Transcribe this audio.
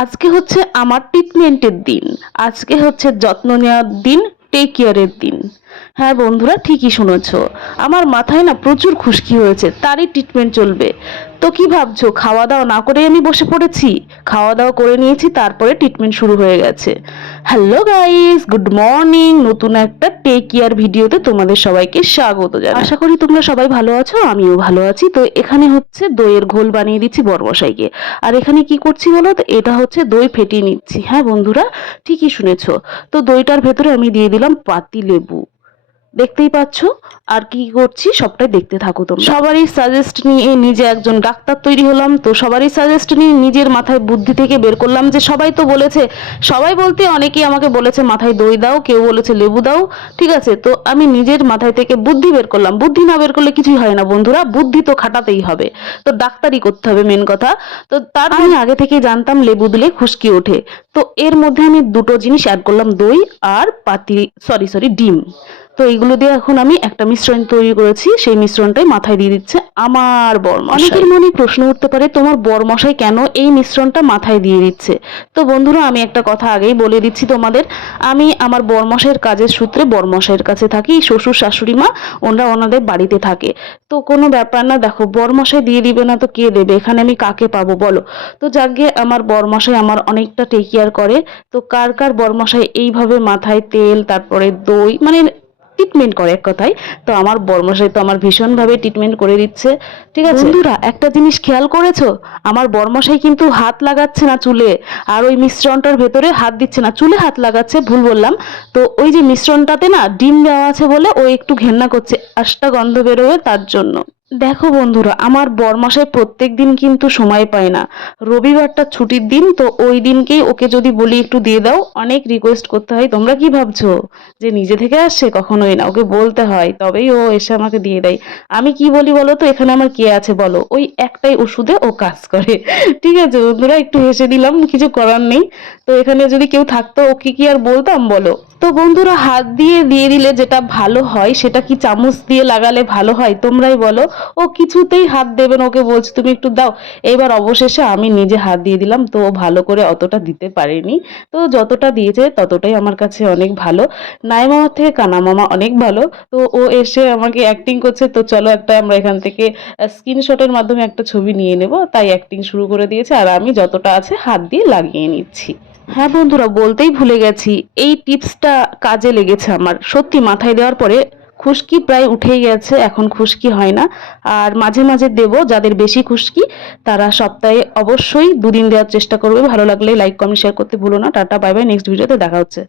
আজকে হচ্ছে আমার ট্রিটমেন্টের দিন। আজকে হচ্ছে যত্ন নেওয়ার দিন, টেক কেয়ারের দিন। হ্যাঁ বন্ধুরা, ঠিকই শুনেছো। আমার মাথায় না প্রচুর খুশকি হয়েছে, তারই ট্রিটমেন্ট চলবে। তো কি ভাবছো, খাওয়া দাওয়া না করে আমি বসে পড়েছি? খাওয়া দাওয়া করে নিয়েছি, তারপরে ট্রিটমেন্ট শুরু হয়ে গেছে। Hello guys, good morning. নতুন একটা টেক কেয়ার ভিডিওতে তোমাদের সবাইকে স্বাগত জানাই। আশা করি তোমরা সবাই ভালো আছো, আমিও ভালো আছি। তো এখানে হচ্ছে দইয়ের ঘোল বানিয়ে দিচ্ছি বরমশাইকে। আর এখানে কি করছি বলো তো, এটা হচ্ছে দই ফেটিয়ে নিচ্ছি। হ্যাঁ বন্ধুরা, ঠিকই শুনেছো। তো দইটার ভেতরে আমি দিয়ে দিলাম পাতি লেবু, দেখতেই পাচ্ছ। আর কি করছি সবটাই দেখতে থাকো তোমরা। সবারই সাজেস্ট নিয়ে নিজে একজন ডাক্তার তৈরি হলাম। তো সবারই সাজেস্ট নিয়ে নিজের মাথায় বুদ্ধি থেকে বের করলাম যে সবাই তো বলেছে, সবাই বলতে অনেকেই আমাকে বলেছে মাথায় দই দাও, কেউ বলেছে লেবু দাও। ঠিক আছে, তো আমি নিজের মাথায় থেকে বুদ্ধি বের করলাম। বুদ্ধি না বের করলে কিছুই হয় না বন্ধুরা, বুদ্ধি তো খাটাতেই হবে। তো ডাক্তারি করতে হবে মেন কথা। তো তার আমি আগে থেকেই জানতাম লেবু দিলে খুশকি ওঠে। তো এর মধ্যে আমি দুটো জিনিস অ্যাড করলাম, দই আর ডিম। তো এইগুলো দিয়ে এখন আমি একটা মিশ্রণ তৈরি করেছি, সেই মিশ্রণটাই মাথায় দিয়ে দিচ্ছে আমার বরমশাই। অনেকের মনে প্রশ্ন উঠতে পারে, তোমার বরমশাই কেন এই মিশ্রণটা মাথায় দিয়ে দিচ্ছে? তো বন্ধুরা, আমি একটা কথা আগেই বলে দিচ্ছি তোমাদের। আমি আমার বরমশাইয়ের কাজের সূত্রে বরমশাইয়ের কাছে থাকি। শ্বশুর শাশুড়ি মা ওনারা ওনাদের বাড়িতে থাকে। তো কোনো ব্যাপার না, দেখো বরমশাই দিয়ে দিবে না তো কে দেবে? এখানে আমি কাকে পাবো বলো? তো যাকে আমার বরমশাই আমার অনেকটা টেক কেয়ার করে। তো কার কার বরমশাই এইভাবে মাথায় তেল, তারপরে দই, মানে ট্রিটমেন্ট করে এক কথায়। তো আমার বরমশাই তো আমার ভীষণভাবে ট্রিটমেন্ট করে দিচ্ছে। ঠিক আছে বন্ধুরা, একটা জিনিস খেয়াল করেছো? আমার বরমশাই কিন্তু হাত লাগাচ্ছে না চুলে, আর ওই মিশ্রণটার ভেতরে হাত দিচ্ছে না, চুলে হাত লাগাচ্ছে, ভুল বললাম। তো ওই যে মিশ্রণটাতে না ডিম দেওয়া আছে বলে ও একটু ঘেন্না করছে, আষ্টা গন্ধ বেরোবে তার জন্য। দেখো বন্ধুরা, আমার বরমশাই প্রত্যেক দিন কিন্তু সময় পায় না। রবিবারটা ছুটির দিন, তো ওই দিনকেই ওকে যদি বলি একটু দিয়ে দাও, অনেক রিকোয়েস্ট করতে হয়। তোমরা কি ভাবছো যে নিজে থেকে আসছে? কখনোই না, ওকে বলতে হয়, তবেই ও এসে আমাকে দিয়ে দেয়। আমি কি বলি বলো তো, এখানে আমার কে আছে বলো? ওই একটাই ওষুধে ও কাজ করে। ঠিক আছে বন্ধুরা, একটু হেসে দিলাম, কিছু করার নেই। তো এখানে যদি কেউ থাকতো ওকে কি আর বলতাম বলো? তো বন্ধুরা, হাত দিয়ে দিয়ে দিলে যেটা ভালো হয়, সেটা কি চামচ দিয়ে লাগালে ভালো হয়? তোমরাই বলো। ও কিছুতেই হাত দেবে না, ওকে বলছি তুমি একটু দাও। এবার অবশেষে আমি নিজে হাত দিয়ে দিলাম। তো ও ভালো করে অতটা দিতে পারেনি। তো যতটা দিয়েছে ততটাই আমার কাছে অনেক ভালো। নাই মামার থেকে কানা মামা অনেক ভালো। তো ও এসে আমাকে অ্যাক্টিং করছে, তো চলো একটা আমরা এখান থেকে স্ক্রিনশটের মাধ্যমে একটা ছবি নিয়ে নেব। তাই অ্যাক্টিং শুরু করে দিয়েছে, আর আমি যতটা আছে হাত দিয়ে লাগিয়ে নিচ্ছি। হ্যাঁ বন্ধুরা, বলতেই ভুলে গেছি, এই টিপসটা কাজে লেগেছে আমার। সত্যি মাথায় দেওয়ার পরে খুশকি প্রায় উঠেই গেছে, এখন খুশকি হয় না। আর মাঝে মাঝে দেবো, যাদের বেশি খুশকি তারা সপ্তাহে অবশ্যই 2 দিন দেওয়ার চেষ্টা করবে। ভালো লাগলে লাইক কমেন্ট শেয়ার করতে ভুলো না। টাটা, বাই বাই, নেক্সট ভিডিওতে দেখা হচ্ছে।